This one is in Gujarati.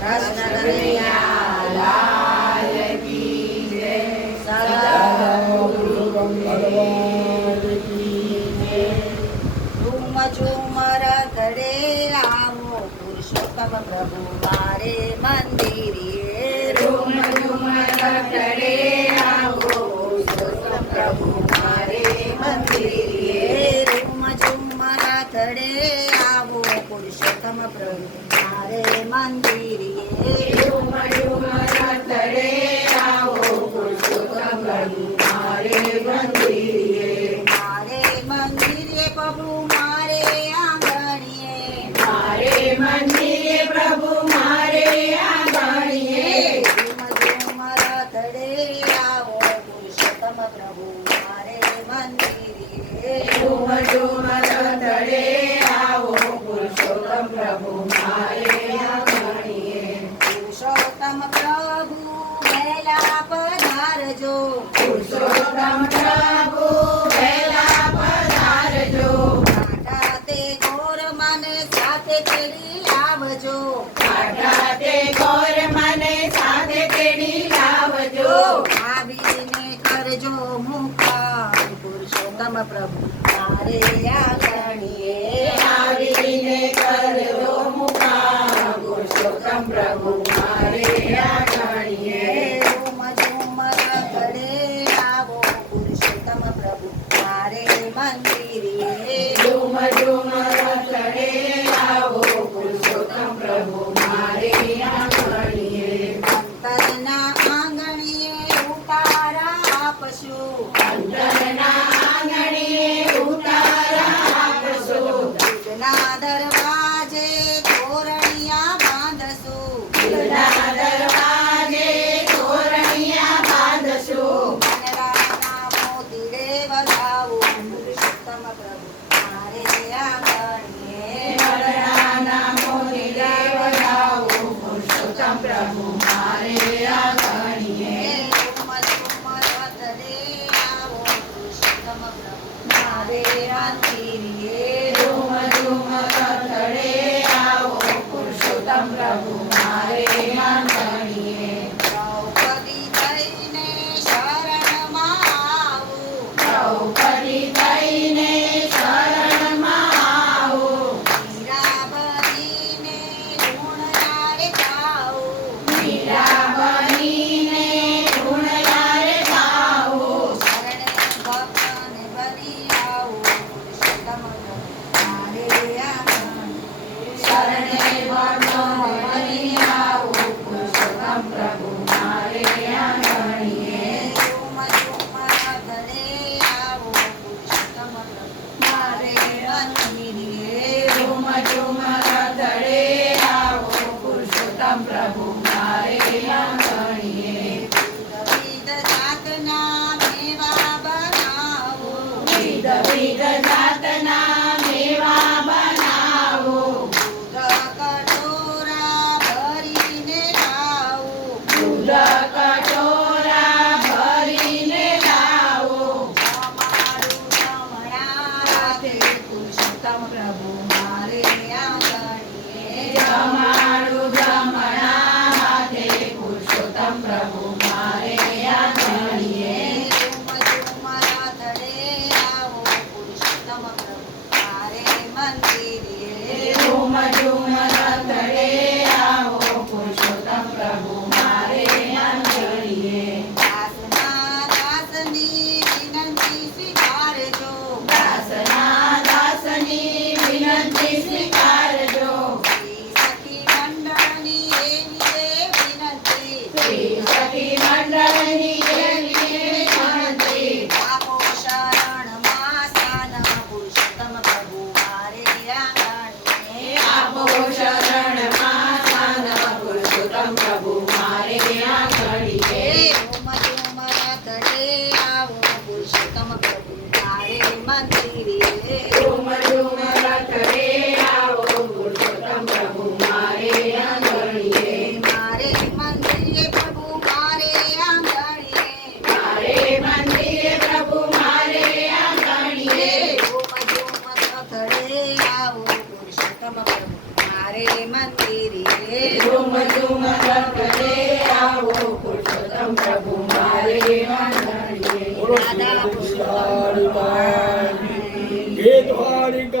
કૃષ્ણ કનૈયા લાલ કી જય. સદા પુરુષોત્તમ ભગવાન કી જય. ઝુમ ઝુમર ઘડે આવો પુરુષોત્તમ પ્રભુ મારે મંદિરે. ઝુમ ઝુમર ઘડે આવો પુરુષોત્તમ પ્રભુ મારે મંદિરે. ઝુમ ઝુમર ઘડે આવો પુરુષોત્તમ પ્રભુ મારે મંદિરે. ઝુમ ઝુમર ઘડે આવો પુરુષોત્તમ પ્રભુ મારે મંદિરે. મારે મંદિરે પ્રભુ મારે આંગણીએ. મારે મંદિરે પ્રભુ મારે આંગણીએ. ઝુમ ઝુમર ઘડે આવો પુરુષોત્તમ પ્રભુ મારે મંદિરે. ઝુમ ઝુમર ઘડે આવો પુરુષોત્તમ પ્રભુ મારે આંગણીએ. પુરુષોત્તમ પ્રભુ વહેલા પધારજો. પુરુષોત્તમ પ્રભુ વહેલા પધારજો. કાંઠા તે ગોર મને સાથે તેડી લાવજો. કાંઠા તે ગોર મને સાથે તેડી લાવજો. આવીને કરજો મુખાર પુરુષોત્તમ પ્રભુ મારે આંગણીએ. આવીને કરજો મુખાર પુરુષોત્તમ પ્રભુ મારે આંગણીએ. ઝુમ ઝુમર ઘડે આવો પુરુષોત્તમ પ્રભુ મારે મંદિરે. ઝુમ ઝુમર ઘડે આવો પુરુષોત્તમ પ્રભુ મારે આંગણીએ. અંતરના આંગણીએ ઉતારા આપશું. અંતરના આંગણીએ ઉતારા આપશો. દૂધના દરવાજે તોરણિયા બાંધશું. દિલના દરવાજે તોરણિયા બાંધશો. મનડાના મોતીડે વધાવું પુરુષોત્તમ પ્રભુ મારે આંગણીએ. મરણાના મોતીડે વધાવો પુરુષોત્તમ પ્રભુ મારે આંગણીએ. ઝુમ ઝુમર ઘડે આવો પુરુષોત્તમ પ્રભુ મારે મંદિરે. ઝુમ ઝુમર ઘડે આવો પુરુષોત્તમ પ્રભુ મારે આંગણીએ. દ્રૌપદી થઈને શરણમાં આવું. દ્રૌપદી થઈને શરણમાં આવો. મીરા બનીને ગુણગારે ગાવું. મીરા બનીને ગુણગારે ગાવો. શરણે ભક્તને બની આવું પુરુષોત્તમ પ્રભુ મારે આંગણીએ. શરણે ભક્તોને બની આવો બોલો શ્રી રાધા કૃષ્ણ હે દ્વારિકા